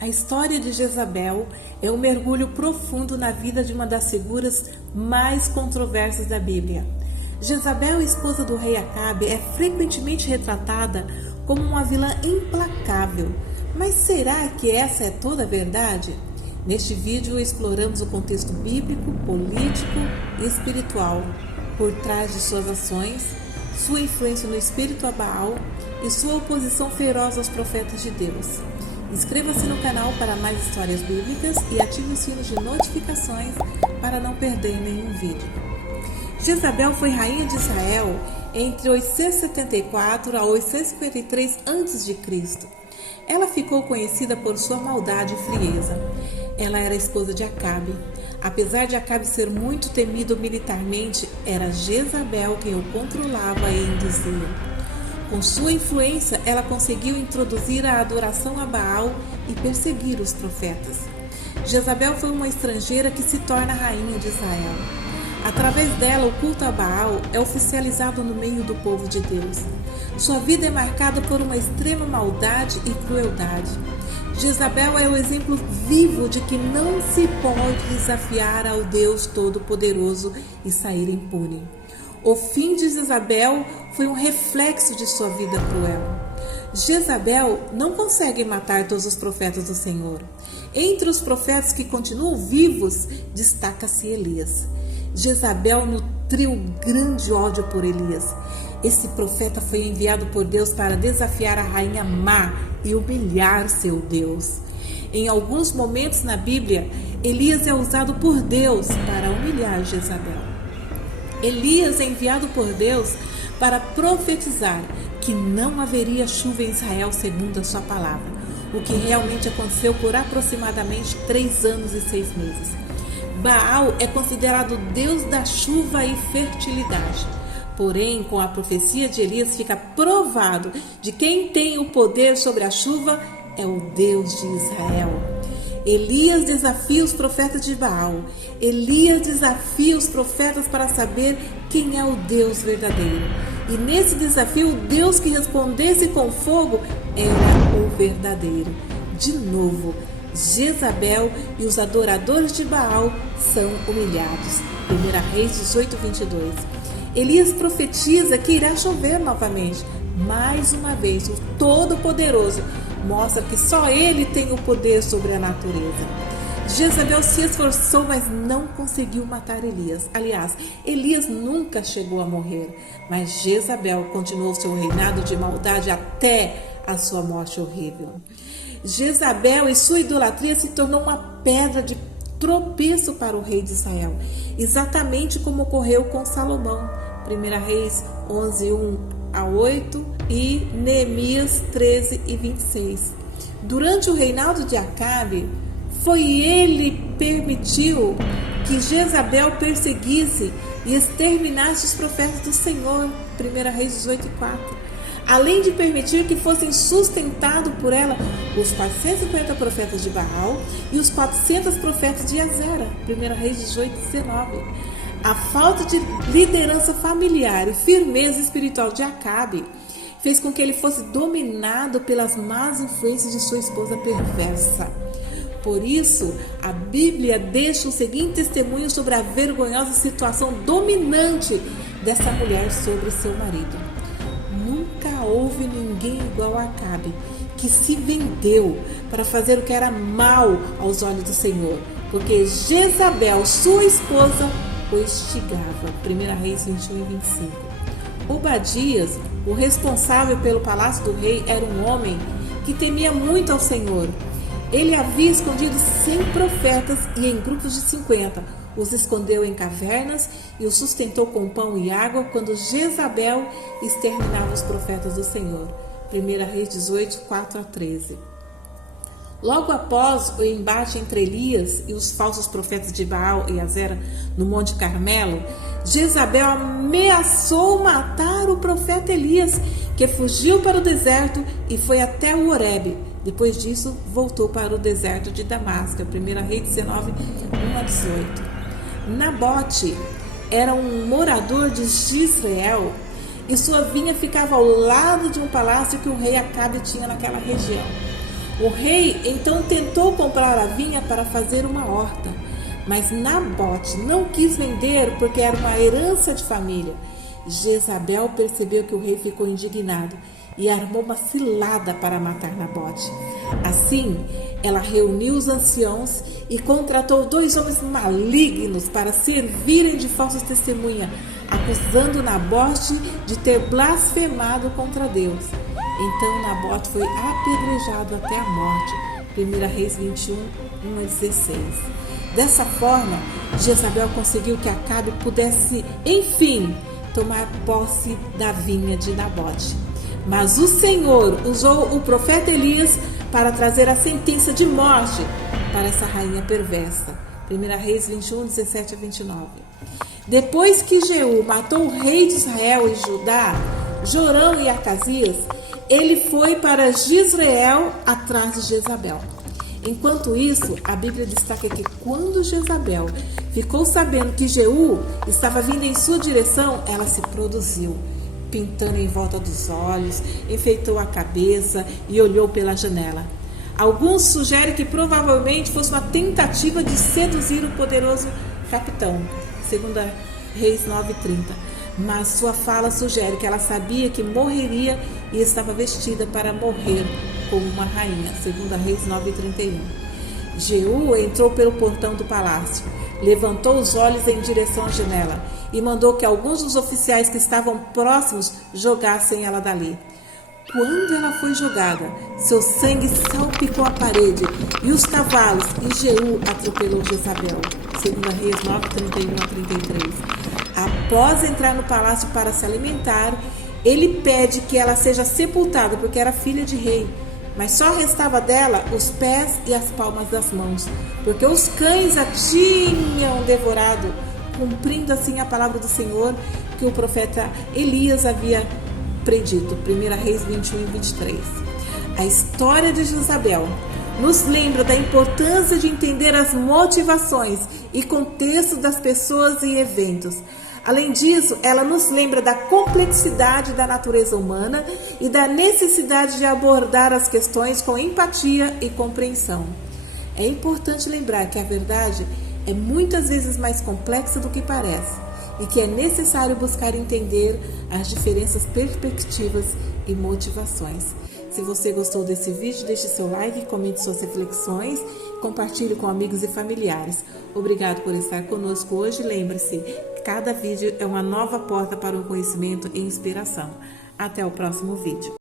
A história de Jezabel é um mergulho profundo na vida de uma das figuras mais controversas da Bíblia. Jezabel, esposa do rei Acabe, é frequentemente retratada como uma vilã implacável. Mas será que essa é toda a verdade? Neste vídeo exploramos o contexto bíblico, político e espiritual por trás de suas ações, sua influência no espírito a Baal e sua oposição feroz aos profetas de Deus. Inscreva-se no canal para mais histórias bíblicas e ative os sinos de notificações para não perder nenhum vídeo. Jezabel foi rainha de Israel entre 874 a 853 a.C. Ela ficou conhecida por sua maldade e frieza. Ela era esposa de Acabe. Apesar de Acabe ser muito temido militarmente, era Jezabel quem o controlava e induzia. Com sua influência, ela conseguiu introduzir a adoração a Baal e perseguir os profetas. Jezabel foi uma estrangeira que se torna rainha de Israel. Através dela, o culto a Baal é oficializado no meio do povo de Deus. Sua vida é marcada por uma extrema maldade e crueldade. Jezabel é o exemplo vivo de que não se pode desafiar ao Deus Todo-Poderoso e sair impune. O fim de Jezabel foi um reflexo de sua vida cruel. Jezabel não consegue matar todos os profetas do Senhor. Entre os profetas que continuam vivos, destaca-se Elias. Jezabel nutriu grande ódio por Elias. Esse profeta foi enviado por Deus para desafiar a rainha má e humilhar seu Deus. Em alguns momentos na Bíblia, Elias é usado por Deus para humilhar Jezabel. Elias é enviado por Deus para profetizar que não haveria chuva em Israel segundo a sua palavra, o que realmente aconteceu por aproximadamente 3 anos e 6 meses. Baal é considerado o deus da chuva e fertilidade. Porém, com a profecia de Elias fica provado de quem tem o poder sobre a chuva é o Deus de Israel. Elias desafia os profetas de Baal. Elias desafia os profetas para saber quem é o Deus verdadeiro. E nesse desafio, o Deus que respondesse com fogo era o verdadeiro. De novo, Jezabel e os adoradores de Baal são humilhados. 1 Reis 18:22. Elias profetiza que irá chover novamente. Mais uma vez, o Todo-Poderoso mostra que só ele tem o poder sobre a natureza. Jezabel se esforçou, mas não conseguiu matar Elias. Aliás, Elias nunca chegou a morrer, mas Jezabel continuou seu reinado de maldade até a sua morte horrível. Jezabel e sua idolatria se tornou uma pedra de tropeço para o rei de Israel, exatamente como ocorreu com Salomão. 1 Reis 11:1-8 e Neemias 13:26. Durante o reinado de Acabe, foi ele que permitiu que Jezabel perseguisse e exterminasse os profetas do Senhor. 1 Reis 18:4. Além de permitir que fossem sustentados por ela os 450 profetas de Baal e os 400 profetas de Azera. 1 Reis 18:19. A falta de liderança familiar e firmeza espiritual de Acabe fez com que ele fosse dominado pelas más influências de sua esposa perversa. Por isso, a Bíblia deixa o seguinte testemunho sobre a vergonhosa situação dominante dessa mulher sobre seu marido. Nunca houve ninguém igual a Acabe, que se vendeu para fazer o que era mal aos olhos do Senhor, porque Jezabel, sua esposa, o instigava. 1 Reis 21:25. Obadias, o responsável pelo palácio do rei, era um homem que temia muito ao Senhor. Ele havia escondido 100 profetas e em grupos de 50 os escondeu em cavernas e os sustentou com pão e água quando Jezabel exterminava os profetas do Senhor. 1 Reis 18:4-13. Logo após o embate entre Elias e os falsos profetas de Baal e Azera no Monte Carmelo, Jezabel ameaçou matar o profeta Elias, que fugiu para o deserto e foi até o Horebe. Depois disso, voltou para o deserto de Damasco. 1 Reis 19:1-18. Nabote era um morador de Jezreel e sua vinha ficava ao lado de um palácio que o rei Acabe tinha naquela região. O rei então tentou comprar a vinha para fazer uma horta, mas Nabote não quis vender porque era uma herança de família. Jezabel percebeu que o rei ficou indignado e armou uma cilada para matar Nabote. Assim, ela reuniu os anciãos e contratou 2 homens malignos para servirem de falsos testemunhas, acusando Nabote de ter blasfemado contra Deus. Então Nabote foi apedrejado até a morte. 1 Reis 21, 1 a 16. Dessa forma, Jezabel conseguiu que Acabe pudesse, enfim, tomar posse da vinha de Nabote. Mas o Senhor usou o profeta Elias para trazer a sentença de morte para essa rainha perversa. 1 Reis 21, 17 a 29. Depois que Jeú matou o rei de Israel e Judá, Jorão e Acasias, ele foi para Jezreel atrás de Jezabel. Enquanto isso, a Bíblia destaca que quando Jezabel ficou sabendo que Jeú estava vindo em sua direção, ela se produziu, pintando em volta dos olhos, enfeitou a cabeça e olhou pela janela. Alguns sugerem que provavelmente fosse uma tentativa de seduzir o poderoso capitão, 2 Reis 9:30. Mas sua fala sugere que ela sabia que morreria e estava vestida para morrer como uma rainha, 2 Reis 9:31. Jeú entrou pelo portão do palácio, levantou os olhos em direção à janela e mandou que alguns dos oficiais que estavam próximos jogassem ela dali. Quando ela foi jogada, seu sangue salpicou a parede e os cavalos, e Jeú atropelou Jezabel, 2 Reis 9:31 a 33. Após entrar no palácio para se alimentar, ele pede que ela seja sepultada, porque era filha de rei. Mas só restava dela os pés e as palmas das mãos, porque os cães a tinham devorado, cumprindo assim a palavra do Senhor que o profeta Elias havia predito. 1 Reis 21 e 23. A história de Jezabel nos lembra da importância de entender as motivações e contexto das pessoas e eventos. Além disso, ela nos lembra da complexidade da natureza humana e da necessidade de abordar as questões com empatia e compreensão. É importante lembrar que a verdade é muitas vezes mais complexa do que parece e que é necessário buscar entender as diferentes perspectivas e motivações. Se você gostou desse vídeo, deixe seu like, comente suas reflexões, compartilhe com amigos e familiares. Obrigado por estar conosco hoje. Lembre-se, cada vídeo é uma nova porta para o conhecimento e inspiração. Até o próximo vídeo.